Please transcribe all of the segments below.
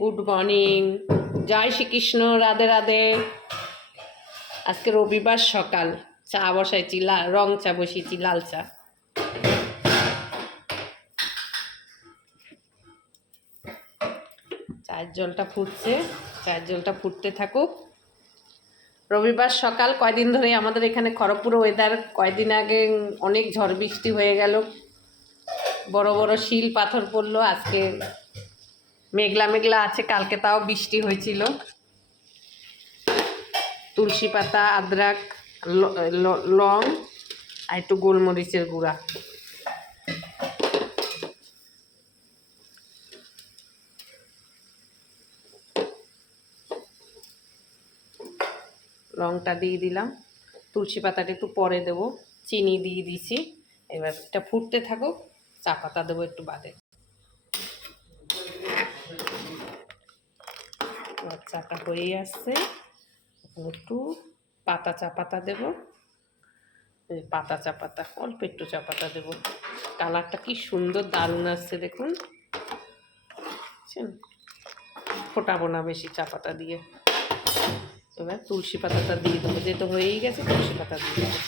Good morning, জয় শ্রীকৃষ্ণ, রাধে রাধে। আজকে রবিবার সকাল, চা বসাইছি, রং চা বসিয়েছি, লাল চা। চায়ের জলটা ফুটছে, চায়ের জলটা ফুটতে থাকুক। রবিবার সকাল, কয়দিন ধরে আমাদের এখানে খড়গপুর ওয়েদার, কয়দিন আগে অনেক ঝড় বৃষ্টি হয়ে গেল, বড় বড় শিল পাথর পড়লো। আজকে মেঘলা মেঘলা আছে, কালকে তাও বৃষ্টি হয়েছিল। তুলসী পাতা, আদরক, লং আর একটু গোলমরিচের গুঁড়া। লংটা দিয়ে দিলাম, তুলসী পাতাটা একটু পরে দেবো, চিনি দিয়ে দিছি। এবার এটা ফুটতে থাকুক, চা পাতা দেবো একটু বাদে। চাটা হয়ে আসছে, একটু পাতা চা পাতা দেবো। পাতা চা পাতা, অল্প একটু চা পাতা দেবো। কালারটা কি সুন্দর, দারুণ আসছে দেখুন। ফোটাবো না বেশি চা পাতা দিয়ে। এবার তুলসী পাতাটা দিয়ে দেবো, যেহেতু হয়েই গেছে তুলসী পাতা দিয়ে দেবো।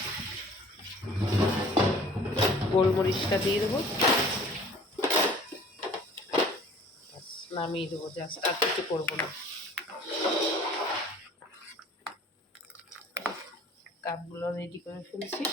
গোলমরিচটা দিয়ে দেবো, নামিয়ে দেবো জাস্ট, আর কিছু করবো না। কাপগুলো রেডি করে ফেলছি।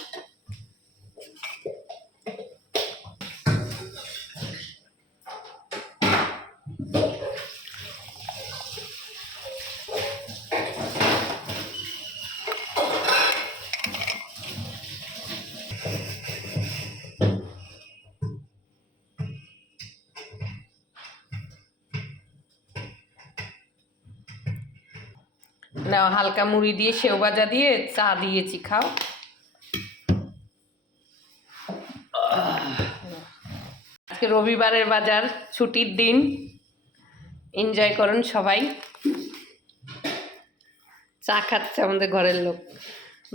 না, হালকা মুড়ি দিয়ে সেও ভাজা দিয়ে চা দিয়েছি, খাও। আজকে রবিবারের বাজার, ছুটির দিন, এনজয় করুন সবাই। চা খাচ্ছে আমাদের ঘরের লোক।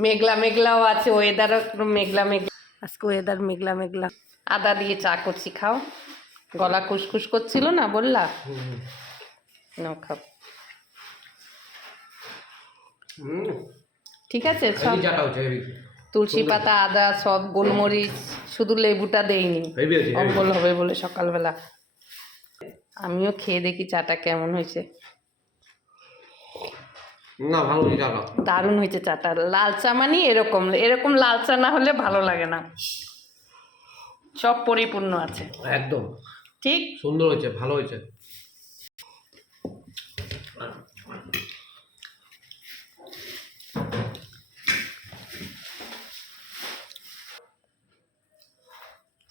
মেঘলা মেঘলাও আছে, ওয়েদারও মেঘলা মেঘলা। আজকে ওয়েদার মেঘলা মেঘলা। আদা দিয়ে চা করছি, খাও। গলা খুসখুস করছিল না, বললা? নাও খাও। ঠিক আছে, সব তুলসী পাতা, আদা, সব গোলমরিচ, শুধু লেবুটা দেইনি, অম্বল হবে বলে সকালবেলা। আমিও খেয়ে দেখি চাটা কেমন হয়েছে। না, ভালো হয়েছে চাটা, দারুণ হয়েছে চাটা। লাল চা মানে এরকম এরকম লাল চা না হলে ভালো লাগে না, সব পরিপূর্ণ আছে একদম ঠিক। সুন্দর হয়েছে, ভালো হয়েছে।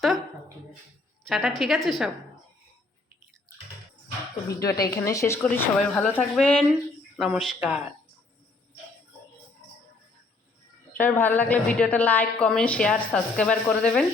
তো চাটা ঠিক আছে সব। তো ভিডিওটা এখানে শেষ করি, সবাই ভালো থাকবেন, নমস্কার। সবাই ভালো লাগলে ভিডিওটা লাইক, কমেন্ট, শেয়ার, সাবস্ক্রাইব করে দেবেন।